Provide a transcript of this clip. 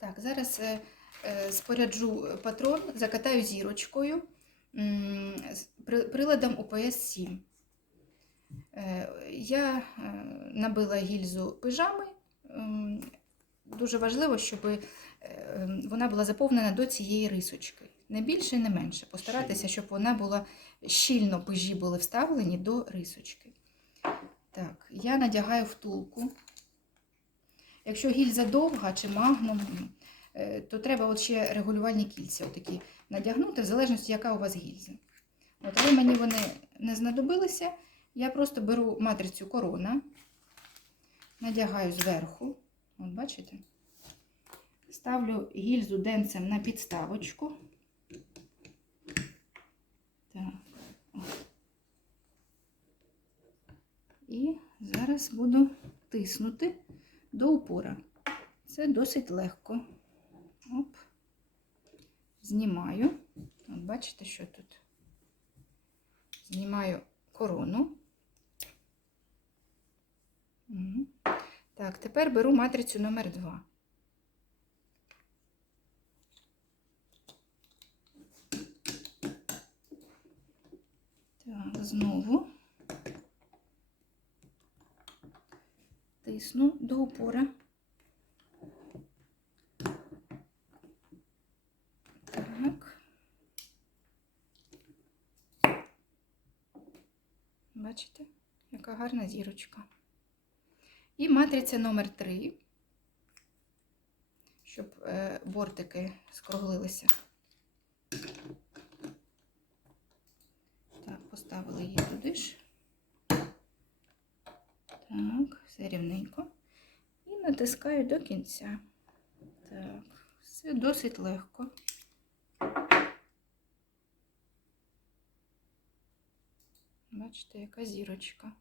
Так, зараз е, е, споряджу патрон, закатаю зірочкою приладом УПС 7. Е, Я е, набила гільзу пижами. Дуже важливо, щоб е, вона була заповнена до цієї рисочки. Не більше, не менше. Постаратися, щоб вона була щільно пижі були вставлені до рисочки. Так, я надягаю втулку. Якщо гільза довга чи магнум, е, то треба от ще регулювальні кільця отакі надягнути, в залежності, яка у вас гільза. От, але мені вони не знадобилися. Я просто беру матрицю корона, надягаю зверху. От бачите? Ставлю гільзу денцем на підставочку. Так. І зараз буду тиснути до упора. Це досить легко. Оп. Знімаю. От бачите, що тут? Знімаю корону. Так, тепер беру матрицю номер 2. Так, знову тисну до упора. Так. Бачите, яка гарна зірочка. І матриця номер 3, щоб е, бортики скруглилися. Так, поставили її туди ж. Все рівненько. І натискаю до кінця. Так, все досить легко. Бачите, яка зірочка.